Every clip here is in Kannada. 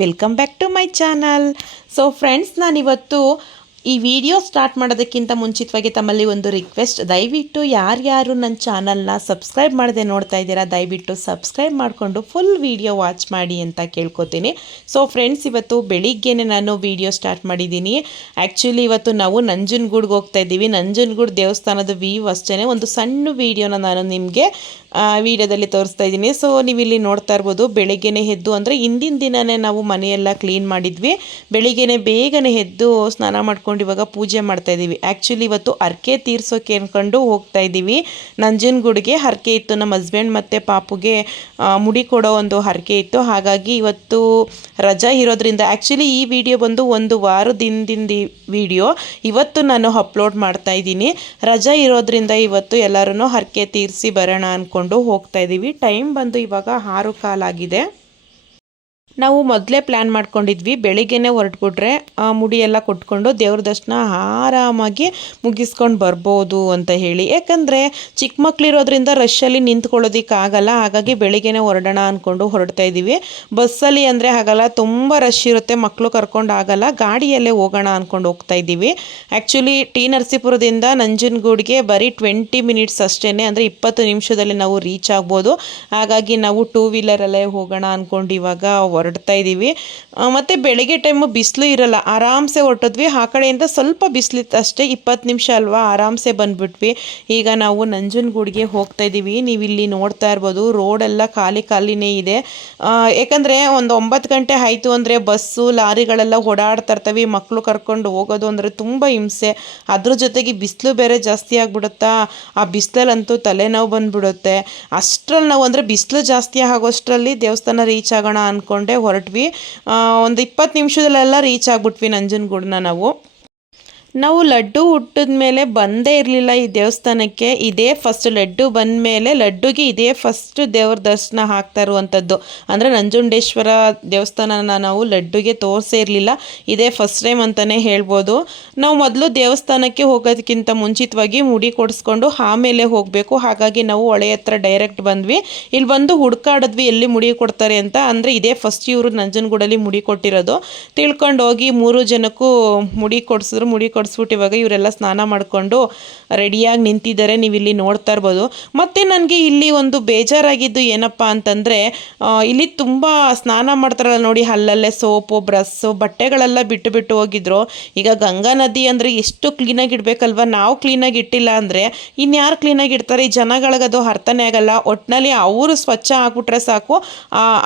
Welcome back to my channel so friends ನಾನಿವತ್ತು ಈ ವಿಡಿಯೋ ಸ್ಟಾರ್ಟ್ ಮಾಡೋದಕ್ಕಿಂತ ಮುಂಚಿತವಾಗಿ ತಮ್ಮಲ್ಲಿ ಒಂದು ರಿಕ್ವೆಸ್ಟ್ ದಯವಿಟ್ಟು ಯಾರ್ಯಾರು ನನ್ನ ಚಾನಲ್ನ ಸಬ್ಸ್ಕ್ರೈಬ್ ಮಾಡದೆ ನೋಡ್ತಾ ಇದ್ದೀರಾ, ದಯವಿಟ್ಟು ಸಬ್ಸ್ಕ್ರೈಬ್ ಮಾಡಿಕೊಂಡು ಫುಲ್ ವೀಡಿಯೋ ವಾಚ್ ಮಾಡಿ ಅಂತ ಕೇಳ್ಕೊತೀನಿ. ಸೊ ಫ್ರೆಂಡ್ಸ್ ಇವತ್ತು ಬೆಳಿಗ್ಗೆನೆ ನಾನು ವೀಡಿಯೋ ಸ್ಟಾರ್ಟ್ ಮಾಡಿದ್ದೀನಿ. ಆ್ಯಕ್ಚುಲಿ ಇವತ್ತು ನಾವು ನಂಜನಗೂಡ್ಗೆ ಹೋಗ್ತಾ ಇದ್ದೀವಿ. ನಂಜನಗೂಡು ದೇವಸ್ಥಾನದ ವ್ಯೂ ಅಷ್ಟೇ ಒಂದು ಸಣ್ಣ ವೀಡಿಯೋನ ನಾನು ನಿಮಗೆ ವಿಡಿಯೋದಲ್ಲಿ ತೋರಿಸ್ತಾ ಇದ್ದೀನಿ. ಸೊ ನೀವು ಇಲ್ಲಿ ನೋಡ್ತಾ ಇರ್ಬೋದು, ಬೆಳಿಗ್ಗೆನೆ ಎದ್ದು, ಅಂದರೆ ಹಿಂದಿನ ದಿನವೇ ನಾವು ಮನೆಯೆಲ್ಲ ಕ್ಲೀನ್ ಮಾಡಿದ್ವಿ. ಬೆಳಿಗ್ಗೆನೆ ಬೇಗನೆ ಎದ್ದು ಸ್ನಾನ ಮಾಡ್ಕೊಂಡು ಇವಾಗ ಪೂಜೆ ಮಾಡ್ತಾ ಇದ್ದೀವಿ. ಆ್ಯಕ್ಚುಲಿ ಇವತ್ತು ಹರಕೆ ತೀರ್ಸೋಕೆ ಅಂದ್ಕೊಂಡು ಹೋಗ್ತಾ ಇದ್ದೀವಿ. ನಂಜನಗೂಡಿಗೆ ಹರಕೆ ಇತ್ತು. ನಮ್ಮ ಹಸ್ಬೆಂಡ್ ಮತ್ತು ಪಾಪುಗೆ ಮುಡಿ ಕೊಡೋ ಒಂದು ಹರಕೆ ಇತ್ತು. ಹಾಗಾಗಿ ಇವತ್ತು ರಜಾ ಇರೋದ್ರಿಂದ ಆ್ಯಕ್ಚುಲಿ ಈ ವಿಡಿಯೋ ಬಂದು ಒಂದು ವಾರದಿಂದ ವಿಡಿಯೋ. ಇವತ್ತು ನಾನು ಅಪ್ಲೋಡ್ ಮಾಡ್ತಾ ಇದ್ದೀನಿ. ರಜಾ ಇರೋದ್ರಿಂದ ಇವತ್ತು ಎಲ್ಲರೂ ಹರಕೆ ತೀರಿಸಿ ಬರೋಣ ಅಂದ್ಕೊಂಡು ಹೋಗ್ತಾ ಇದ್ದೀವಿ ಟೈಮ್ ಬಂದು ಇವಾಗ ಆರು ಕಾಲಾಗಿದೆ. ನಾವು ಮೊದಲೇ ಪ್ಲ್ಯಾನ್ ಮಾಡ್ಕೊಂಡಿದ್ವಿ ಬೆಳಿಗ್ಗೆನೇ ಹೊರಟ್ಬಿಟ್ರೆ ಆ, ಮುಡಿ ಎಲ್ಲ ಕೊಟ್ಕೊಂಡು ದೇವ್ರ ದರ್ಶನ ಆರಾಮಾಗಿ ಮುಗಿಸ್ಕೊಂಡು ಬರ್ಬೋದು ಅಂತ ಹೇಳಿ. ಯಾಕಂದರೆ ಚಿಕ್ಕ ಮಕ್ಕಳಿರೋದ್ರಿಂದ ರಶ್ಶಲ್ಲಿ ನಿಂತ್ಕೊಳ್ಳೋದಕ್ಕಾಗಲ್ಲ ಹಾಗಾಗಿ ಬೆಳಿಗ್ಗೆನೇ ಹೊರಡೋಣ ಅಂದ್ಕೊಂಡು ಹೊರಡ್ತಾ ಇದ್ದೀವಿ. ಬಸ್ಸಲ್ಲಿ ಅಂದರೆ ಆಗಲ್ಲ ತುಂಬ ರಶ್ ಇರುತ್ತೆ ಮಕ್ಕಳು ಕರ್ಕೊಂಡು ಆಗಲ್ಲ ಗಾಡಿಯಲ್ಲೇ ಹೋಗೋಣ ಅಂದ್ಕೊಂಡು ಹೋಗ್ತಾ ಇದ್ದೀವಿ. ಆ್ಯಕ್ಚುಲಿ ಟಿ ನರಸೀಪುರದಿಂದ ನಂಜನಗೂಡಿಗೆ ಬರೀ ಟ್ವೆಂಟಿ ಮಿನಿಟ್ಸ್ ಅಷ್ಟೇ ಅಂದರೆ ಇಪ್ಪತ್ತು ನಿಮಿಷದಲ್ಲಿ ನಾವು ರೀಚ್ ಆಗ್ಬೋದು. ಹಾಗಾಗಿ ನಾವು ಟೂ ವೀಲರಲ್ಲೇ ಹೋಗೋಣ ಅಂದ್ಕೊಂಡು ಇವಾಗ ಹೊರಡ್ತಾ ಇದ್ದೀವಿ ಮತ್ತು ಬೆಳಗ್ಗೆ ಟೈಮು ಬಿಸಿಲು ಇರಲ್ಲ, ಆರಾಮ್ಸೆ ಹೊರಟಿದ್ವಿ. ಆ ಕಡೆಯಿಂದ ಸ್ವಲ್ಪ ಬಿಸಿಲಿತ್ತು ಅಷ್ಟೇ ಇಪ್ಪತ್ತು ನಿಮಿಷ ಅಲ್ವಾ ಆರಾಮ್ಸೆ ಬಂದ್ಬಿಟ್ವಿ. ಈಗ ನಾವು ನಂಜನಗೂಡಿಗೆ ಹೋಗ್ತಾ ಇದ್ದೀವಿ ನೀವು ಇಲ್ಲಿ ನೋಡ್ತಾ ಇರ್ಬೋದು ರೋಡೆಲ್ಲ ಖಾಲಿ ಖಾಲಿನೇ ಇದೆ. ಯಾಕಂದರೆ ಒಂದು ಒಂಬತ್ತು ಗಂಟೆ ಆಯಿತು ಅಂದರೆ ಬಸ್ಸು, ಲಾರಿಗಳೆಲ್ಲ ಓಡಾಡ್ತಾ ಇರ್ತವೆ. ಮಕ್ಕಳು ಕರ್ಕೊಂಡು ಹೋಗೋದು ಅಂದರೆ ತುಂಬ ಹಿಂಸೆ. ಅದ್ರ ಜೊತೆಗೆ ಬಿಸಿಲು ಬೇರೆ ಜಾಸ್ತಿ ಆಗಿಬಿಡುತ್ತಾ, ಆ ಬಿಸಿಲಲ್ಲಂತೂ ತಲೆನೋವು ಬಂದ್ಬಿಡುತ್ತೆ. ಅಷ್ಟರಲ್ಲಿ ನಾವು ಅಂದರೆ ಬಿಸಿಲು ಜಾಸ್ತಿ ಆಗೋಷ್ಟರಲ್ಲಿ ದೇವಸ್ಥಾನ ರೀಚ್ ಆಗೋಣ ಅಂದ್ಕೊಂಡೆ ಹೊರಟ್ವಿ. ಒಂದು ಇಪ್ಪತ್ತು ನಿಮಿಷದಲ್ಲೆಲ್ಲ ರೀಚ್ ಆಗಿಬಿಟ್ವಿ ನಂಜನಗೂಡನ್ನ ನಾವು. ನಾವು ಲಡ್ಡು ಹುಟ್ಟಿದ ಮೇಲೆ ಬಂದೇ ಇರಲಿಲ್ಲ ಈ ದೇವಸ್ಥಾನಕ್ಕೆ. ಇದೇ ಫಸ್ಟ್ ಲಡ್ಡು ಬಂದ ಮೇಲೆ ಲಡ್ಡುಗೆ ಇದೇ ಫಸ್ಟ್ ದೇವ್ರ ದರ್ಶನ ಹಾಕ್ತಾ ಇರುವಂಥದ್ದು ಅಂದರೆ ನಂಜುಂಡೇಶ್ವರ ದೇವಸ್ಥಾನನ ನಾವು ಲಡ್ಡುಗೆ ತೋರಿಸೇ ಇರಲಿಲ್ಲ. ಇದೇ ಫಸ್ಟ್ ಟೈಮ್ ಅಂತಲೇ ಹೇಳ್ಬೋದು. ನಾವು ಮೊದಲು ದೇವಸ್ಥಾನಕ್ಕೆ ಹೋಗೋದಕ್ಕಿಂತ ಮುಂಚಿತವಾಗಿ ಮುಡಿ ಕೊಡಿಸ್ಕೊಂಡು ಆಮೇಲೆ ಹೋಗಬೇಕು. ಹಾಗಾಗಿ ನಾವು ಹೊಳೆ ಹತ್ರ ಡೈರೆಕ್ಟ್ ಬಂದ್ವಿ. ಇಲ್ಲಿ ಬಂದು ಹುಡ್ಕಾಡಿದ್ವಿ, ಎಲ್ಲಿ ಮುಡಿ ಕೊಡ್ತಾರೆ ಅಂತ. ಅಂದರೆ ಇದೇ ಫಸ್ಟ್ ಇವರು ನಂಜನಗೂಡಲ್ಲಿ ಮುಡಿ ಕೊಟ್ಟಿರೋದು. ತಿಳ್ಕೊಂಡು ಹೋಗಿ ಮೂರು ಜನಕ್ಕೂ ಮುಡಿ ಕೊಡಿಸಿದ್ರು. ಮುಡಿ ಕೊಡಿಸ್ಬಿಟ್ಟು ಇವಾಗ ಇವರೆಲ್ಲ ಸ್ನಾನ ಮಾಡಿಕೊಂಡು ರೆಡಿಯಾಗಿ ನಿಂತಿದ್ದಾರೆ ನೀವು ಇಲ್ಲಿ ನೋಡ್ತಾ ಇರ್ಬೋದು. ಮತ್ತು ನನಗೆ ಇಲ್ಲಿ ಒಂದು ಬೇಜಾರಾಗಿದ್ದು ಏನಪ್ಪ ಅಂತಂದರೆ ಇಲ್ಲಿ ತುಂಬ ಸ್ನಾನ ಮಾಡ್ತಾರಲ್ಲ ನೋಡಿ ಅಲ್ಲಲ್ಲೇ ಸೋಪು, ಬ್ರಸ್ಸು, ಬಟ್ಟೆಗಳೆಲ್ಲ ಬಿಟ್ಟು ಬಿಟ್ಟು ಹೋಗಿದ್ರು. ಈಗ ಗಂಗಾ ನದಿ ಅಂದರೆ ಎಷ್ಟು ಕ್ಲೀನಾಗಿ ಇಡಬೇಕಲ್ವ? ನಾವು ಕ್ಲೀನಾಗಿ ಇಟ್ಟಿಲ್ಲ ಅಂದರೆ ಇನ್ಯಾರು ಕ್ಲೀನಾಗಿ ಇಡ್ತಾರೆ? ಈ ಜನಗಳಿಗದು ಅರ್ಥನೇ ಆಗಲ್ಲ. ಒಟ್ಟಿನಲ್ಲಿ ಅವರು ಸ್ವಚ್ಛ ಆಗ್ಬಿಟ್ರೆ ಸಾಕು.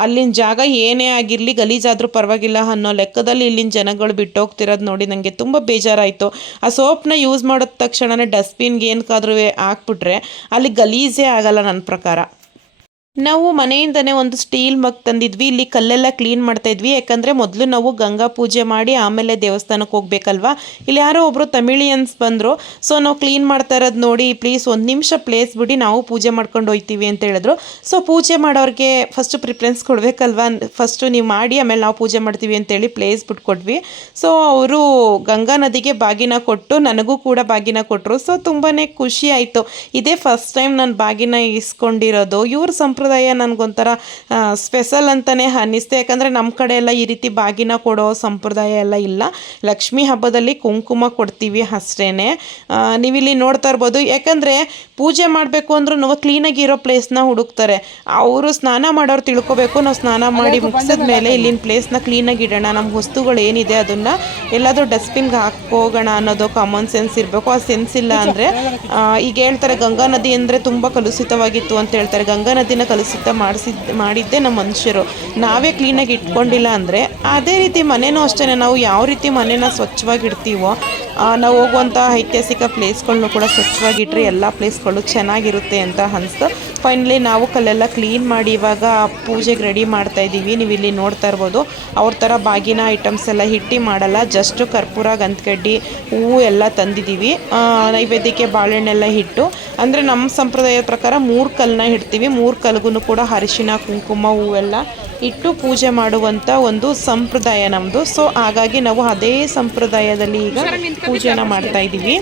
ಅಲ್ಲಿನ ಜಾಗ ಏನೇ ಆಗಿರಲಿ ಗಲೀಜಾದರೂ ಪರವಾಗಿಲ್ಲ ಅನ್ನೋ ಲೆಕ್ಕದಲ್ಲಿ ಇಲ್ಲಿನ ಜನಗಳು ಬಿಟ್ಟು ಹೋಗ್ತಿರೋದು ನೋಡಿ ನನಗೆ ತುಂಬ ಬೇಜಾರಾಯಿತು. ಆ ಸೋಪ್ನ ಯೂಸ್ ಮಾಡಿದ ತಕ್ಷಣನೇ ಡಸ್ಟ್ಬಿನ್ಗೆ ಏನಕ್ಕಾದ್ರೂ ಹಾಕ್ಬಿಟ್ರೆ ಅಲ್ಲಿ ಗಲೀಜೇ ಆಗಲ್ಲ ನನ್ನ ಪ್ರಕಾರ. ನಾವು ಮನೆಯಿಂದನೇ ಒಂದು ಸ್ಟೀಲ್ ಮಗ್ ತಂದಿದ್ವಿ, ಇಲ್ಲಿ ಕಲ್ಲೆಲ್ಲ ಕ್ಲೀನ್ ಮಾಡ್ತಾ ಇದ್ವಿ. ಯಾಕಂದರೆ ಮೊದಲು ನಾವು ಗಂಗಾ ಪೂಜೆ ಮಾಡಿ ಆಮೇಲೆ ದೇವಸ್ಥಾನಕ್ಕೆ ಹೋಗ್ಬೇಕಲ್ವಾ? ಇಲ್ಲಿ ಯಾರೋ ಒಬ್ಬರು ತಮಿಳಿಯನ್ಸ್ ಬಂದರು, ಸೊ ನಾವು ಕ್ಲೀನ್ ಮಾಡ್ತಾ ಇರೋದು ನೋಡಿ ಪ್ಲೀಸ್ ಒಂದು ನಿಮಿಷ ಪ್ಲೇಸ್ ಬಿಡಿ, ನಾವು ಪೂಜೆ ಮಾಡ್ಕೊಂಡು ಹೋಗ್ತೀವಿ ಅಂತ ಹೇಳಿದ್ರು. ಸೊ ಪೂಜೆ ಮಾಡೋರಿಗೆ ಫಸ್ಟ್ ಪ್ರಿಫರೆನ್ಸ್ ಕೊಡಬೇಕಲ್ವಾ? ಫಸ್ಟು ನೀವು ಮಾಡಿ, ಆಮೇಲೆ ನಾವು ಪೂಜೆ ಮಾಡ್ತೀವಿ ಅಂತೇಳಿ ಪ್ಲೇಸ್ ಬಿಟ್ಕೊಟ್ವಿ. ಸೊ ಅವರು ಗಂಗಾ ನದಿಗೆ ಬಾಗಿನ ಕೊಟ್ಟು, ನನಗೂ ಕೂಡ ಬಾಗಿನ ಕೊಟ್ಟರು ಸೊ ತುಂಬಾ ಖುಷಿ ಆಯಿತು. ಇದೇ ಫಸ್ಟ್ ಟೈಮ್ ನಾನು ಬಾಗಿನ ಇಸ್ಕೊಂಡಿರೋದು. ಇವ್ರ ಸಂಪ್ರದಾಯ ನನಗೊಂಥರ ಸ್ಪೆಷಲ್ ಅಂತಲೇ ಅನ್ನಿಸ್ತು. ಯಾಕಂದರೆ ನಮ್ಮ ಕಡೆ ಎಲ್ಲ ಈ ರೀತಿ ಬಾಗಿನ ಕೊಡೋ ಸಂಪ್ರದಾಯ ಎಲ್ಲ ಇಲ್ಲ. ಲಕ್ಷ್ಮೀ ಹಬ್ಬದಲ್ಲಿ ಕುಂಕುಮ ಕೊಡ್ತೀವಿ ಅಷ್ಟೇ ನೀವಿಲ್ಲಿ ನೋಡ್ತಾ ಇರ್ಬೋದು. ಯಾಕಂದರೆ ಪೂಜೆ ಮಾಡಬೇಕು ಅಂದ್ರೂ ನಾವು ಕ್ಲೀನಾಗಿ ಇರೋ ಪ್ಲೇಸ್ನ ಹುಡುಕ್ತಾರೆ. ಅವರು ಸ್ನಾನ ಮಾಡೋರು ತಿಳ್ಕೊಬೇಕು. ನಾವು ಸ್ನಾನ ಮಾಡಿ ಮುಗಿಸಿದ ಮೇಲೆ ಇಲ್ಲಿನ ಪ್ಲೇಸ್ನ ಕ್ಲೀನಾಗಿ ಇಡೋಣ. ನಮ್ಮ ವಸ್ತುಗಳು ಏನಿದೆ ಅದನ್ನು ಎಲ್ಲಾದರೂ ಡಸ್ಟ್ಬಿನ್ಗೆ ಹಾಕೋಗೋಣ ಅನ್ನೋದು ಕಾಮನ್ ಸೆನ್ಸ್ ಇರಬೇಕು. ಆ ಸೆನ್ಸ್ ಇಲ್ಲ ಅಂದರೆ ಈಗ ಹೇಳ್ತಾರೆ ಗಂಗಾ ನದಿ ಅಂದರೆ ತುಂಬ ಕಲುಷಿತವಾಗಿತ್ತು ಅಂತ ಹೇಳ್ತಾರೆ. ಗಂಗಾ ನದಿನ ಕಲುಷಿತ ಮಾಡಿಸಿದ್ದ ಮಾಡಿದ್ದೇ ನಮ್ಮ ಮನುಷ್ಯರು. ನಾವೇ ಕ್ಲೀನಾಗಿ ಇಟ್ಕೊಂಡಿಲ್ಲ ಅಂದರೆ ಅದೇ ರೀತಿ ಮನೇನೂ ಅಷ್ಟೇ ನಾವು ಯಾವ ರೀತಿ ಮನೇನ ಸ್ವಚ್ಛವಾಗಿ ಇಡ್ತೀವೋ ನಾವು ಹೋಗುವಂಥ ಐತಿಹಾಸಿಕ ಪ್ಲೇಸ್ಗಳನ್ನೂ ಕೂಡ ಸ್ವಚ್ಛವಾಗಿಟ್ಟರೆ ಎಲ್ಲ ಪ್ಲೇಸ್ಗಳು ಚೆನ್ನಾಗಿರುತ್ತೆ ಅಂತ ಅನಿಸ್ತು. ಫೈನಲಿ ನಾವು ಕಲ್ಲೆಲ್ಲ ಕ್ಲೀನ್ ಮಾಡಿ ಇವಾಗ ಪೂಜೆಗೆ ರೆಡಿ ಮಾಡ್ತಾ ಇದ್ದೀವಿ. ನೀವು ಇಲ್ಲಿ ನೋಡ್ತಾ ಇರ್ಬೋದು. ಅವ್ರ ಥರ ಬಾಗಿನ ಐಟಮ್ಸ್ ಎಲ್ಲ ಹಿಟ್ಟಿ ಮಾಡಲ್ಲ. ಜಸ್ಟ್ ಕರ್ಪೂರ ಗಂಧಕಡ್ಡಿ ಹೂವು ಎಲ್ಲ ತಂದಿದ್ದೀವಿ. ನೈವೇದ್ಯಕ್ಕೆ ಬಾಳೆಹಣ್ಣೆಲ್ಲ ಹಿಟ್ಟು. ಅಂದರೆ ನಮ್ಮ ಸಂಪ್ರದಾಯದ ಪ್ರಕಾರ ಮೂರು ಕಲ್ಲನ್ನ ಇಡ್ತೀವಿ ಮೂರು ಕಲ್ಗೂ ಕೂಡ ಅರಿಶಿನ, ಕುಂಕುಮ, ಹೂವೆಲ್ಲ ಇಟ್ಟು ಪೂಜೆ ಮಾಡುವಂಥ ಒಂದು ಸಂಪ್ರದಾಯ ನಮ್ಮದು ಸೊ ಹಾಗಾಗಿ ನಾವು ಅದೇ ಸಂಪ್ರದಾಯದಲ್ಲಿ ಈಗ ಪೂಜೆನ ಮಾಡ್ತಾ ಇದ್ದೀವಿ.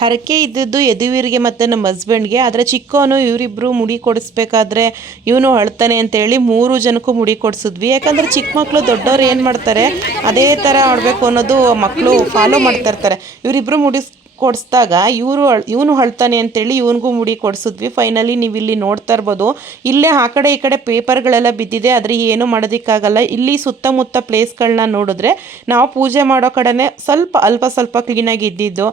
ಹರಕೆ ಇದ್ದದ್ದು ಯದುವೀರಿಗೆ ಮತ್ತು ನಮ್ಮ ಹಸ್ಬೆಂಡ್ಗೆ ಆದರೆ ಚಿಕ್ಕವನು ಇವರಿಬ್ಬರು ಮುಡಿ ಕೊಡಿಸ್ಬೇಕಾದ್ರೆ ಇವನು ಅಳ್ತಾನೆ ಅಂತೇಳಿ ಮೂರು ಜನಕ್ಕೂ ಮುಡಿ ಕೊಡಿಸಿದ್ವಿ. ಯಾಕಂದರೆ ಚಿಕ್ಕ ಮಕ್ಕಳು ದೊಡ್ಡವ್ರು ಏನು ಮಾಡ್ತಾರೆ? ಅದೇ ಥರ ಆಡಬೇಕು ಅನ್ನೋದು ಮಕ್ಕಳು ಫಾಲೋ ಮಾಡ್ತಾ ಇರ್ತಾರೆ. ಇವರಿಬ್ಬರು ಮುಡಿ ಕೊಡಿಸ್ದಾಗ ಇವರು ಇವನು ಅಳ್ತಾನೆ ಅಂತೇಳಿ ಇವನಿಗೂ ಮುಡಿ ಕೊಡಿಸಿದ್ವಿ. ಫೈನಲಿ ನೀವು ಇಲ್ಲಿ ನೋಡ್ತಾ ಇರ್ಬೋದು. ಇಲ್ಲೇ ಆ ಕಡೆ ಈ ಕಡೆ ಪೇಪರ್ಗಳೆಲ್ಲ ಬಿದ್ದಿದೆ. ಆದರೆ ಏನು ಮಾಡೋದಕ್ಕಾಗಲ್ಲ. ಇಲ್ಲಿ ಸುತ್ತಮುತ್ತ ಪ್ಲೇಸ್ಗಳನ್ನ ನೋಡಿದ್ರೆ ನಾವು ಪೂಜೆ ಮಾಡೋ ಕಡೆನೇ ಸ್ವಲ್ಪ ಅಲ್ಪ ಸ್ವಲ್ಪ ಕ್ಲೀನಾಗಿ ಇದ್ದಿದ್ದು.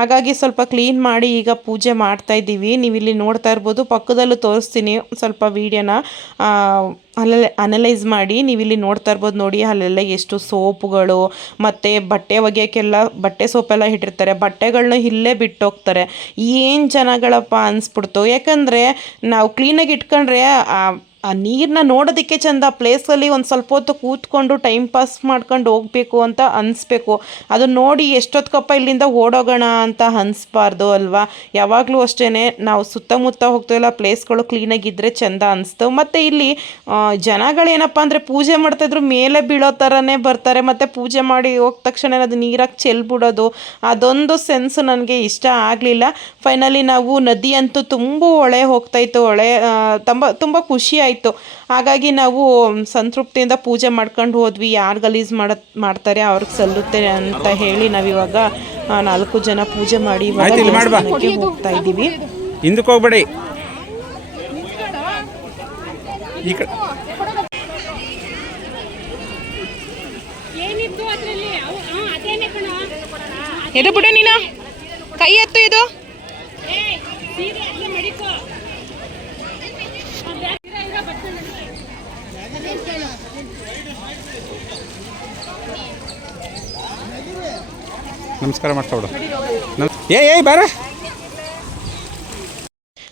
ಹಾಗಾಗಿ ಸ್ವಲ್ಪ ಕ್ಲೀನ್ ಮಾಡಿ ಈಗ ಪೂಜೆ ಮಾಡ್ತಾ ಇದ್ದೀವಿ. ನೀವು ಇಲ್ಲಿ ನೋಡ್ತಾ ಇರ್ಬೋದು. ಪಕ್ಕದಲ್ಲೂ ತೋರಿಸ್ತೀನಿ. ಸ್ವಲ್ಪ ವೀಡಿಯೋನ ಅಲ್ಲೇ ಅನಲೈಸ್ ಮಾಡಿ ನೀವು ಇಲ್ಲಿ ನೋಡ್ತಾ ಇರ್ಬೋದು ನೋಡಿ ಅಲ್ಲೆಲ್ಲ ಎಷ್ಟು ಸೋಪುಗಳು ಮತ್ತು ಬಟ್ಟೆ ಒಗೆಯೋಕ್ಕೆಲ್ಲ ಬಟ್ಟೆ ಸೋಪೆಲ್ಲ ಇಟ್ಟಿರ್ತಾರೆ. ಬಟ್ಟೆಗಳನ್ನ ಇಲ್ಲೇ ಬಿಟ್ಟೋಗ್ತಾರೆ. ಏನು ಜನಗಳಪ್ಪ ಅನಿಸ್ಬಿಡ್ತು. ಯಾಕಂದರೆ ನಾವು ಕ್ಲೀನಾಗಿ ಇಟ್ಕೊಂಡ್ರೆ ಆ ನೀರನ್ನ ನೋಡೋದಕ್ಕೆ ಚಂದ ಪ್ಲೇಸಲ್ಲಿ ಒಂದು ಸ್ವಲ್ಪ ಹೊತ್ತು ಕೂತ್ಕೊಂಡು ಟೈಮ್ ಪಾಸ್ ಮಾಡ್ಕೊಂಡು ಹೋಗಬೇಕು ಅಂತ ಅನಿಸ್ಬೇಕು. ಅದು ನೋಡಿ ಎಷ್ಟೊತ್ಕಪ್ಪ ಇಲ್ಲಿಂದ ಓಡೋಗೋಣ ಅಂತ ಅನಿಸ್ಬಾರ್ದು ಅಲ್ವಾ? ಯಾವಾಗಲೂ ಅಷ್ಟೇ ನಾವು ಸುತ್ತಮುತ್ತ ಹೋಗ್ತೀವಲ್ಲ ಪ್ಲೇಸ್ಗಳು ಕ್ಲೀನಾಗಿದ್ದರೆ ಚಂದ ಅನಿಸ್ತು. ಮತ್ತು ಇಲ್ಲಿ ಜನಗಳೇನಪ್ಪ ಅಂದರೆ ಪೂಜೆ ಮಾಡ್ತಾಯಿದ್ರು ಮೇಲೆ ಬೀಳೋ ಥರನೇ ಬರ್ತಾರೆ. ಮತ್ತು ಪೂಜೆ ಮಾಡಿ ಹೋದ ತಕ್ಷಣ ಅದು ನೀರಾಗಿ ಚೆಲ್ಬಿಡೋದು, ಅದೊಂದು ಸೆನ್ಸ್ ನನಗೆ ಇಷ್ಟ ಆಗಲಿಲ್ಲ. ಫೈನಲಿ ನಾವು ನದಿ ಅಂತೂ ತುಂಬ ಹೊಳೆ ಹೋಗ್ತಾಯಿತ್ತು ಹೊಳೆ ತುಂಬ ತುಂಬ ಖುಷಿ ಆಯಿತು. ಹಾಗಾಗಿ ನಾವು ಸಂತೃಪ್ತಿಯಿಂದ ಪೂಜೆ ಮಾಡ್ಕೊಂಡು ಹೋದ್ವಿ. ಯಾರು ಗಲೀಜು ಮಾಡ ಮಾಡ್ತಾರೆ ಅವ್ರಿಗೆ ಸಲ್ಲುತ್ತೆ ಅಂತ ಹೇಳಿ ನಾವಿವಾಗ ನಾಲ್ಕು ಜನ ಪೂಜೆ ಮಾಡಿ ಹೋಗ್ತಾ ಇದ್ದೀವಿ. ಹಿಂದಕ್ಕೆ ಹೋಗ್ಬೇಡಿ. ಈ ಕಡೆ. ಬಿಡು ನೀನು. ಕೈ ಎತ್ತು ಇದು ಏ ಸೀರೆ ಅಲ್ಲೇ ಮಡಿಕೋ ಅದ್ ಯಾಕ್ ಇರ ಇರ ಬರ್ತದೆ ನಮಸ್ಕಾರ ಮಾಡ್ಕೊಬಿಡು ಏ, ಏಯ್, ಬಾರ.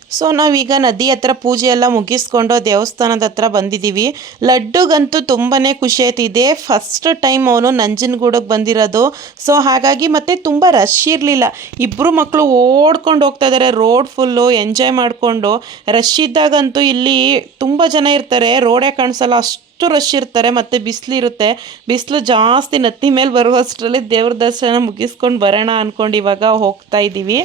ಸೊ, ನಾವೀಗ ನದಿ ಹತ್ರ ಪೂಜೆ ಎಲ್ಲ ಮುಗಿಸ್ಕೊಂಡು ದೇವಸ್ಥಾನದ ಹತ್ರ ಬಂದಿದ್ದೀವಿ. ಲಡ್ಡುಗಂತೂ ತುಂಬಾ ಖುಷಿ ಆಯ್ತಿದೆ ಫಸ್ಟ್ ಟೈಮ್ ಅವನು ನಂಜನಗೂಡಕ್ಕೆ ಬಂದಿರೋದು. ಸೊ, ಹಾಗಾಗಿ ಮತ್ತೆ ತುಂಬ ರಶ್ ಇರಲಿಲ್ಲ. ಇಬ್ಬರು ಮಕ್ಕಳು ಓಡ್ಕೊಂಡು ಹೋಗ್ತಾ ಇದ್ದಾರೆ ರೋಡ್ ಫುಲ್ಲು ಎಂಜಾಯ್ ಮಾಡಿಕೊಂಡು. ರಶ್ ಇದ್ದಾಗಂತೂ ಇಲ್ಲಿ ತುಂಬ ಜನ ಇರ್ತಾರೆ. ರೋಡೇ ಕಾಣಿಸಲ್ಲ? ಅಷ್ಟು ರಶ್ ಇರ್ತಾರೆ, ಮತ್ತು ಬಿಸಿಲಿರುತ್ತೆ ಬಿಸಿಲು ಜಾಸ್ತಿ ನತ್ತಿ ಮೇಲೆ ಬರುವಷ್ಟರಲ್ಲಿ ದೇವ್ರ ದರ್ಶನ ಮುಗಿಸ್ಕೊಂಡು ಬರೋಣ ಅಂದ್ಕೊಂಡು ಇವಾಗ ಹೋಗ್ತಾ ಇದ್ದೀವಿ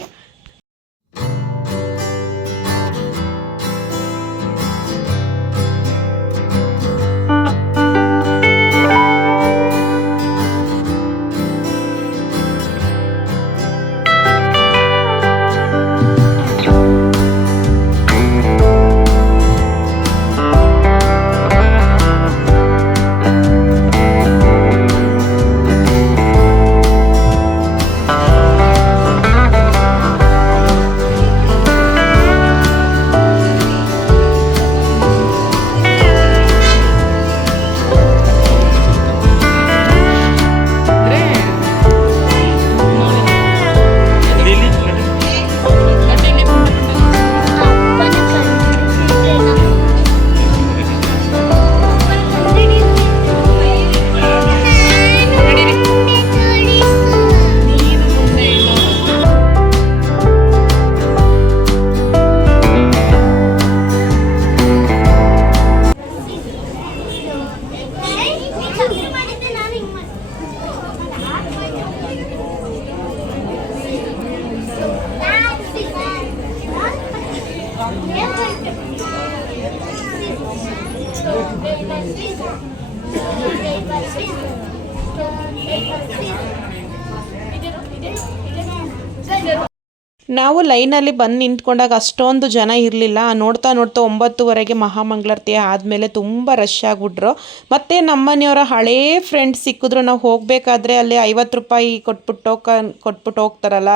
ನಾವು ಲೈನಲ್ಲಿ ಬಂದು ನಿಂತ್ಕೊಂಡಾಗ ಅಷ್ಟೊಂದು ಜನ ಇರಲಿಲ್ಲ. ನೋಡ್ತಾ ನೋಡ್ತಾ ಒಂಬತ್ತುವರೆಗೆ ಮಹಾಮಂಗಳಾರತಿ ಆದಮೇಲೆ ತುಂಬ ರಶ್ ಆಗಿಬಿಟ್ರು. ಮತ್ತು ನಮ್ಮನೆಯವರ ಹಳೇ ಫ್ರೆಂಡ್ಸ್ ಸಿಕ್ಕಿದ್ರು. ನಾವು ಹೋಗಬೇಕಾದ್ರೆ ಅಲ್ಲಿ ಐವತ್ತು ರೂಪಾಯಿ ಕೊಟ್ಬಿಟ್ಟು ಕೊಟ್ಬಿಟ್ಟು ಹೋಗ್ತಾರಲ್ಲ.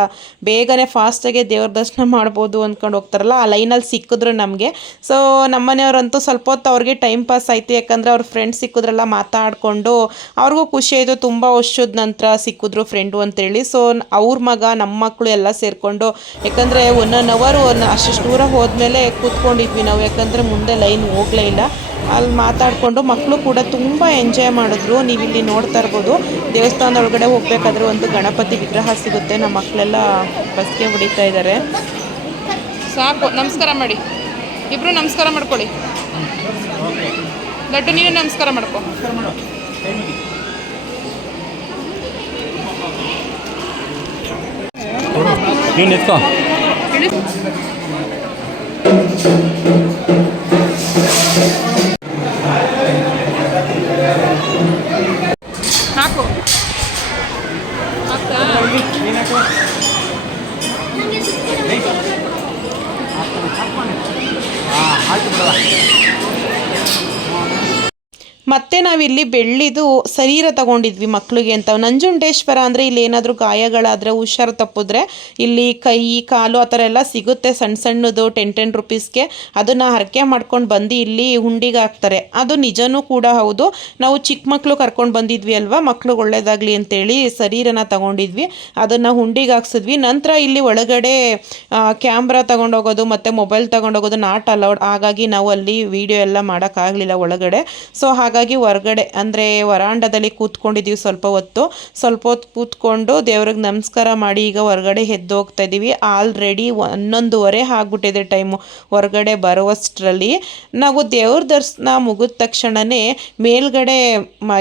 ಬೇಗನೆ ಫಾಸ್ಟಾಗೆ ದೇವ್ರ ದರ್ಶನ ಮಾಡ್ಬೋದು ಅಂದ್ಕೊಂಡು ಹೋಗ್ತಾರಲ್ಲ. ಆ ಲೈನಲ್ಲಿ ಸಿಕ್ಕಿದ್ರು ನಮಗೆ. ಸೊ ನಮ್ಮನೆಯವರಂತೂ ಸ್ವಲ್ಪ ಹೊತ್ತು ಅವ್ರಿಗೆ ಟೈಮ್ ಪಾಸ್ ಆಯಿತು. ಯಾಕಂದರೆ ಅವ್ರ ಫ್ರೆಂಡ್ಸ್ ಸಿಕ್ಕಿದ್ರೆಲ್ಲ ಮಾತಾಡಿಕೊಂಡು ಅವ್ರಿಗೂ ಖುಷಿ ಆಯಿತು. ತುಂಬ ವರ್ಷದ ನಂತರ ಸಿಕ್ಕಿದ್ರು ಫ್ರೆಂಡು ಅಂತೇಳಿ. ಸೊ ಅವ್ರ ಮಗ, ನಮ್ಮ ಮಕ್ಕಳು ಎಲ್ಲ ಸೇರಿಕೊಂಡು ಯಾಕಂದರೆ ಒನ್ ಆನ್ ಅವರು ಅಷ್ಟು ದೂರ ಹೋದ್ಮೇಲೆ ಕೂತ್ಕೊಂಡಿದ್ವಿ ನಾವು. ಯಾಕಂದರೆ ಮುಂದೆ ಲೈನ್ ಹೋಗಲೇ ಇಲ್ಲ. ಅಲ್ಲಿ ಮಾತಾಡಿಕೊಂಡು ಮಕ್ಕಳು ಕೂಡ ತುಂಬ ಎಂಜಾಯ್ ಮಾಡಿದ್ರು. ನೀವು ಇಲ್ಲಿ ನೋಡ್ತಾ ಇರ್ಬೋದು. ದೇವಸ್ಥಾನದ ಒಳಗಡೆ ಹೋಗಬೇಕಾದ್ರೆ ಒಂದು ಗಣಪತಿ ವಿಗ್ರಹ ಸಿಗುತ್ತೆ. ನಮ್ಮ ಮಕ್ಕಳೆಲ್ಲ ಬಸ್ಗೆ ಹೊಡಿತಾ ಇದ್ದಾರೆ ಸಾಕು. ನಮಸ್ಕಾರ ಮಾಡಿ. ಇಬ್ಬರು ನಮಸ್ಕಾರ ಮಾಡ್ಕೊಳ್ಳಿ. ಲಡ್ಡು ನೀನು ನಮಸ್ಕಾರ ಮಾಡ್ಕೊ. ನೀವು ನಿಂತ್ಕೋ ಇಳಿ ಹಾಕು ಹಾಕ್ತಾ? ಮತ್ತೆ ನಾವಿಲ್ಲಿ ಬೆಳ್ಳಿದು ಶರೀರ ತಗೊಂಡಿದ್ವಿ ಮಕ್ಕಳಿಗೆ ಅಂತ. ನಂಜುಂಡೇಶ್ವರ ಅಂದರೆ ಇಲ್ಲಿ ಏನಾದರೂ ಗಾಯಗಳಾದರೆ ಹುಷಾರು ತಪ್ಪಿದ್ರೆ ಇಲ್ಲಿ ಕೈ, ಕಾಲು ಆ ಥರ ಎಲ್ಲ ಸಿಗುತ್ತೆ ಸಣ್ಣ ಸಣ್ಣದು ಟೆನ್ ಟೆನ್ ರುಪೀಸ್ಗೆ ಅದನ್ನು ಹರಕೆ ಮಾಡ್ಕೊಂಡು ಬಂದು ಇಲ್ಲಿ ಹುಂಡಿಗೆ ಹಾಕ್ತಾರೆ. ಅದು ನಿಜನೂ ಕೂಡ ಹೌದು. ನಾವು ಚಿಕ್ಕ ಮಕ್ಕಳು ಕರ್ಕೊಂಡು ಬಂದಿದ್ವಿ ಅಲ್ವಾ? ಮಕ್ಳಿಗೆ ಒಳ್ಳೇದಾಗಲಿ ಅಂತೇಳಿ ಶರೀರನ ತಗೊಂಡಿದ್ವಿ. ಅದನ್ನು ಹುಂಡಿಗೆ ಹಾಕ್ಸಿದ್ವಿ. ನಂತರ ಇಲ್ಲಿ ಒಳಗಡೆ ಕ್ಯಾಮ್ರಾ ತೊಗೊಂಡೋಗೋದು ಮತ್ತು ಮೊಬೈಲ್ ತೊಗೊಂಡೋಗೋದು ನಾಟ್ ಅಲೌಡ್. ಹಾಗಾಗಿ ನಾವು ಅಲ್ಲಿ ವಿಡಿಯೋ ಎಲ್ಲ ಮಾಡೋಕ್ಕಾಗಲಿಲ್ಲ ಒಳಗಡೆ. ಸೊ ಹಾಗಾಗಿ ಹೊರಗಡೆ ಅಂದರೆ ವರಾಂಡದಲ್ಲಿ ಕೂತ್ಕೊಂಡಿದ್ದೀವಿ ಸ್ವಲ್ಪ ಹೊತ್ತು. ಸ್ವಲ್ಪ ಹೊತ್ತು ಕೂತ್ಕೊಂಡು ದೇವ್ರಿಗೆ ನಮಸ್ಕಾರ ಮಾಡಿ ಈಗ ಹೊರಗಡೆ ಎದ್ದು ಹೋಗ್ತಾ ಇದ್ದೀವಿ ಆಲ್ರೆಡಿ ಹನ್ನೊಂದುವರೆ ಆಗ್ಬಿಟ್ಟಿದೆ ಟೈಮು ಹೊರಗಡೆ ಬರುವಷ್ಟರಲ್ಲಿ. ನಾವು ದೇವ್ರ ದರ್ಶನ ಮುಗಿದ ತಕ್ಷಣವೇ ಮೇಲ್ಗಡೆ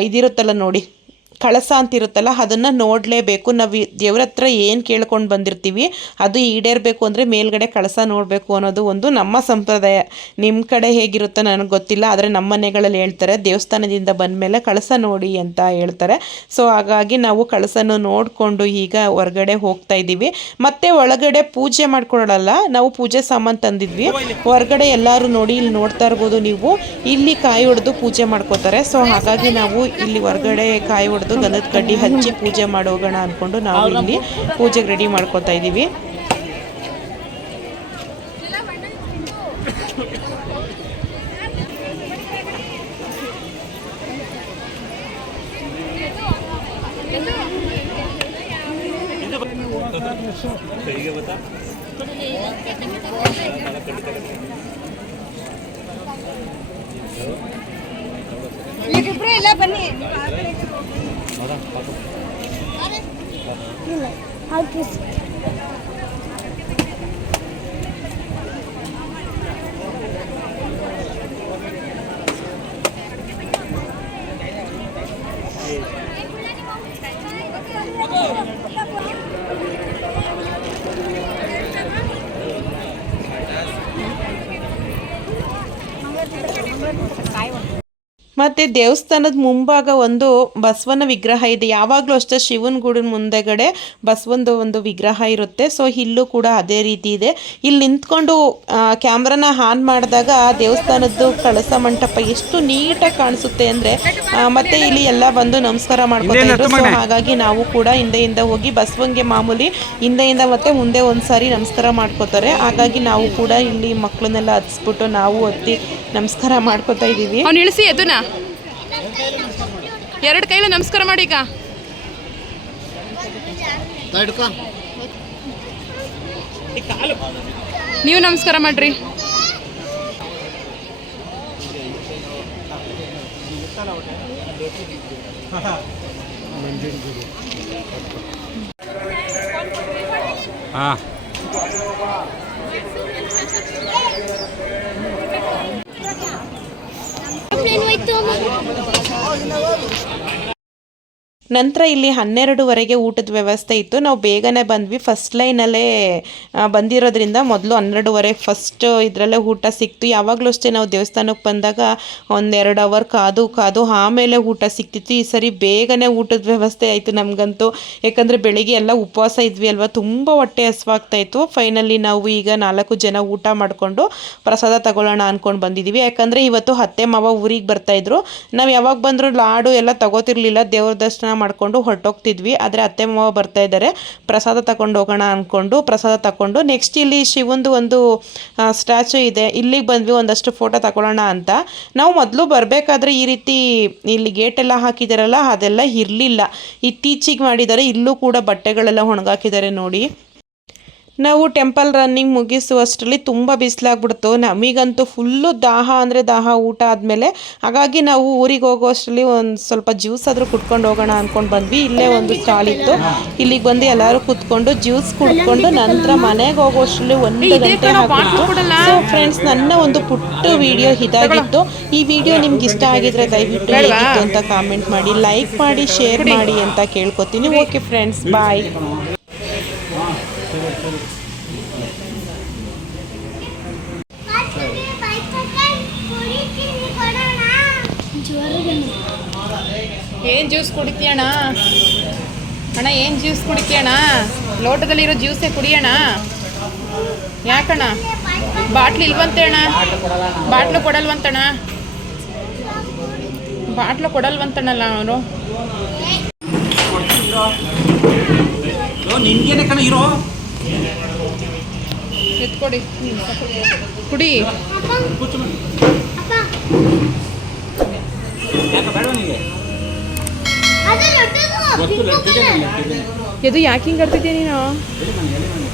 ಇದಿರುತ್ತಲ್ಲ ನೋಡಿ. ಕಳಸ ಅಂತ ಇರುತ್ತಲ್ಲ ಅದನ್ನು ನೋಡಲೇಬೇಕು. ನಾವು ದೇವ್ರ ಹತ್ರ ಏನು ಕೇಳ್ಕೊಂಡು ಬಂದಿರ್ತೀವಿ, ಅದು ಈಡೇರಬೇಕು ಅಂದರೆ ಮೇಲ್ಗಡೆ ಕಳಸ ನೋಡಬೇಕು ಅನ್ನೋದು ಒಂದು ನಮ್ಮ ಸಂಪ್ರದಾಯ. ನಿಮ್ಮ ಕಡೆ ಹೇಗಿರುತ್ತೋ ನನಗೆ ಗೊತ್ತಿಲ್ಲ, ಆದರೆ ನಮ್ಮ ಮನೆಗಳಲ್ಲಿ ಹೇಳ್ತಾರೆ, ದೇವಸ್ಥಾನದಿಂದ ಬಂದ ಮೇಲೆ ಕಳಸ ನೋಡಿ ಅಂತ ಹೇಳ್ತಾರೆ. ಸೊ, ಹಾಗಾಗಿ ನಾವು ಕಳಸನ ನೋಡಿಕೊಂಡು ಈಗ ಹೊರಗಡೆ ಹೋಗ್ತಾ ಇದ್ದೀವಿ. ಮತ್ತು ಒಳಗಡೆ ಪೂಜೆ ಮಾಡ್ಕೊಳ್ಳಲ್ಲ ನಾವು ಪೂಜೆ ಸಾಮಾನು ತಂದಿದ್ವಿ. ಹೊರಗಡೆ ಎಲ್ಲರೂ ನೋಡಿ ಇಲ್ಲಿ ನೋಡ್ತಾ ಇರ್ಬೋದು ನೀವು. ಇಲ್ಲಿ ಕಾಯಿ ಹೊಡೆದು ಪೂಜೆ ಮಾಡ್ಕೋತಾರೆ. ಸೊ, ಹಾಗಾಗಿ ನಾವು ಇಲ್ಲಿ ಹೊರಗಡೆ ಕಾಯಿ ಹೊಡೆದು ಗಂಧದ ಕಡ್ಡಿ ಹಚ್ಚಿ ಪೂಜೆ ಮಾಡೋಗೋಣ ಅಂದ್ಕೊಂಡು ನಾವು ಇಲ್ಲಿ ಪೂಜೆಗೆ ರೆಡಿ ಮಾಡ್ಕೊತಾ ಇದ್ದೀವಿ. ನೀವಿಬ್ರು ಇಲ್ಲ ಬನ್ನಿ ಇಲ್ಲ ಹೌದು ಮತ್ತು ದೇವಸ್ಥಾನದ ಮುಂಭಾಗ ಒಂದು ಬಸವನ ವಿಗ್ರಹ ಇದೆ. ಯಾವಾಗಲೂ ಅಷ್ಟೇ ಶಿವನ ಗುಡಿನ ಮುಂದೆಗಡೆ ಬಸವಂದು ಒಂದು ವಿಗ್ರಹ ಇರುತ್ತೆ. ಸೊ ಇಲ್ಲೂ ಕೂಡ ಅದೇ ರೀತಿ ಇದೆ. ಇಲ್ಲಿ ನಿಂತ್ಕೊಂಡು ಕ್ಯಾಮ್ರಾನ ಆನ್ ಮಾಡಿದಾಗ ದೇವಸ್ಥಾನದ್ದು ಕಳಸ ಮಂಟಪ ಎಷ್ಟು ನೀಟಾಗಿ ಕಾಣಿಸುತ್ತೆ ಅಂದರೆ ಮತ್ತೆ ಇಲ್ಲಿ ಎಲ್ಲ ಬಂದು ನಮಸ್ಕಾರ ಮಾಡ್ಕೊತಾರೆ ಸೊ ಹಾಗಾಗಿ ನಾವು ಕೂಡ ಹಿಂದೆಯಿಂದ ಹೋಗಿ ಬಸವಂಗೆ ಮಾಮೂಲಿ ಹಿಂದೆಯಿಂದ ಮತ್ತೆ ಮುಂದೆ ಒಂದು ಸಾರಿ ನಮಸ್ಕಾರ ಮಾಡ್ಕೋತಾರೆ. ಹಾಗಾಗಿ ನಾವು ಕೂಡ ಇಲ್ಲಿ ಮಕ್ಕಳನ್ನೆಲ್ಲ ಹತ್ಸ್ಬಿಟ್ಟು ನಾವು ಹತ್ತಿ ನಮಸ್ಕಾರ ಮಾಡ್ಕೋತಾ ಇದ್ದೀವಿ. ಅವ್ನು ಇಳಿಸಿ ಎದುನ? ಎರಡು ಕೈಲಿ ನಮಸ್ಕಾರ ಮಾಡಿ ಈಗ. ನೀವು ನಮಸ್ಕಾರ ಮಾಡ್ರಿ. ಹಾಂ. Kathleen, wait two minutes. ನಂತರ ಇಲ್ಲಿ ಹನ್ನೆರಡುವರೆಗೆ ಊಟದ ವ್ಯವಸ್ಥೆ ಇತ್ತು. ನಾವು ಬೇಗನೆ ಬಂದ್ವಿ. ಫಸ್ಟ್ ಲೈನಲ್ಲೇ ಬಂದಿರೋದ್ರಿಂದ ಮೊದಲು ಹನ್ನೆರಡುವರೆ ಫಸ್ಟ್ ಇದರಲ್ಲೇ ಊಟ ಸಿಕ್ತು. ಯಾವಾಗಲೂ ಅಷ್ಟೇ ನಾವು ದೇವಸ್ಥಾನಕ್ಕೆ ಬಂದಾಗ ಒಂದೆರಡು ಅವರ್ ಕಾದು ಕಾದು ಆಮೇಲೆ ಊಟ ಸಿಕ್ತಿತ್ತು. ಈ ಸರಿ ಬೇಗನೆ ಊಟದ ವ್ಯವಸ್ಥೆ ಆಯಿತು ನಮಗಂತೂ. ಯಾಕಂದರೆ ಬೆಳಿಗ್ಗೆ ಎಲ್ಲ ಉಪವಾಸ ಇದ್ವಿ ಅಲ್ವಾ? ತುಂಬ ಹೊಟ್ಟೆ ಹಸುವಾಗ್ತಾ ಫೈನಲಿ ನಾವು ಈಗ ನಾಲ್ಕು ಜನ ಊಟ ಮಾಡಿಕೊಂಡು ಪ್ರಸಾದ ತಗೊಳ್ಳೋಣ ಅಂದ್ಕೊಂಡು ಬಂದಿದ್ದೀವಿ ಯಾಕಂದರೆ ಇವತ್ತು ಹತ್ತೆ ಮಾವ ಊರಿಗೆ ಬರ್ತಾಯಿದ್ರು ನಾವು ಯಾವಾಗ ಬಂದರೂ ಲಾಡು ಎಲ್ಲ ತಗೋತಿರ್ಲಿಲ್ಲ. ದೇವ್ರ ದರ್ಶನ ಮಾಡಿಕೊಂಡು ಹೊರಟೋಗ್ತಿದ್ವಿ. ಆದರೆ ಅತ್ತೆ, ಮಾವ ಬರ್ತಾ ಇದ್ದಾರೆ. ಪ್ರಸಾದ ತಗೊಂಡು ಹೋಗೋಣ ಅಂದ್ಕೊಂಡು ಪ್ರಸಾದ ತಗೊಂಡು ನೆಕ್ಸ್ಟ್ ಇಲ್ಲಿ ಶಿವಂದು ಒಂದು ಸ್ಟ್ಯಾಚು ಇದೆ. ಇಲ್ಲಿಗೆ ಬಂದ್ವಿ, ಒಂದಷ್ಟು ಫೋಟೋ ತಗೊಳ್ಳೋಣ ಅಂತ. ನಾವು ಮೊದಲು ಬರಬೇಕಾದ್ರೆ ಈ ರೀತಿ ಇಲ್ಲಿ ಗೇಟ್ ಎಲ್ಲ ಹಾಕಿದಾರಲ್ಲ, ಅದೆಲ್ಲ ಇರಲಿಲ್ಲ. ಇತ್ತೀಚೆಗೆ ಮಾಡಿದ್ದಾರೆ, ಇಲ್ಲೂ ಕೂಡ ಬಟ್ಟೆಗಳೆಲ್ಲ ಒಣಗಾಕಿದ್ದಾರೆ ನೋಡಿ. ನಾವು ಟೆಂಪಲ್ ರನ್ನಿಂಗ್ ಮುಗಿಸುವಷ್ಟರಲ್ಲಿ ತುಂಬ ಬಿಸಿಲಾಗ್ಬಿಡ್ತು. ನಮಗಂತೂ ಫುಲ್ಲು ದಾಹ ಅಂದರೆ ದಾಹ ಊಟ ಆದಮೇಲೆ ಹಾಗಾಗಿ ನಾವು ಊರಿಗೆ ಹೋಗೋಷ್ಟರಲ್ಲಿ ಒಂದು ಸ್ವಲ್ಪ ಜ್ಯೂಸ್ ಆದರೂ ಕುಟ್ಕೊಂಡು ಹೋಗೋಣ ಅಂದ್ಕೊಂಡು ಬಂದ್ವಿ. ಇಲ್ಲೇ ಒಂದು ಸ್ಟಾಲ್ ಇತ್ತು. ಇಲ್ಲಿಗೆ ಬಂದು ಎಲ್ಲರೂ ಕುತ್ಕೊಂಡು ಜ್ಯೂಸ್ ಕುಡ್ಕೊಂಡು ನಂತರ ಮನೆಗೆ ಹೋಗೋಷ್ಟರಲ್ಲಿ ಒಂದು ಗಂಟೆ ಆಗಿತ್ತು ಸೊ ಫ್ರೆಂಡ್ಸ್ ನನ್ನ ಒಂದು ಪುಟ್ಟ ವಿಡಿಯೋ ಇದಾಗಿತ್ತು. ಈ ವಿಡಿಯೋ ನಿಮ್ಗೆ ಇಷ್ಟ ಆಗಿದ್ರೆ ದಯವಿಟ್ಟು ಹೇಗಿತ್ತು ಅಂತ ಕಾಮೆಂಟ್ ಮಾಡಿ ಲೈಕ್ ಮಾಡಿ ಶೇರ್ ಮಾಡಿ ಅಂತ ಕೇಳ್ಕೊತೀನಿ. ಓಕೆ ಫ್ರೆಂಡ್ಸ್ ಬಾಯ್ ಏನು ಜ್ಯೂಸ್ ಕುಡಿತೀಯಣ ಅಣ್ಣ ಏನು ಜ್ಯೂಸ್ ಕುಡಿತೀಯಣ್ಣ? ಲೋಟದಲ್ಲಿರೋ ಜ್ಯೂಸೇ ಕುಡಿಯೋಣ ಯಾಕಣ್ಣ? ಬಾಟ್ಲಿ ಇಲ್ವಂತೆ ಅಣ್ಣ ಬಾಟ್ಲು ಕೊಡಲ್ವಂತಣ್ಣ? ಬಾಟ್ಲು ಕೊಡಲ್ವಂತಣ್ಣಲ್ಲ ಅವರು? ನಿನ್ಗೇನೆ ಕಣ ಇರೋ. ಎತ್ಕೊಡಿ ಕುಡಿ ಯಾಕೆ ಬೇಡ ನಿಮಗೆ ಅದು ದೊಡ್ಡದು ಗೊತ್ತು ಇದು ಯಾಕೆ ಹಿಂಗೆ ಕರ್ತಿದ್ದೀನಿ ನೀನು? ನಾನು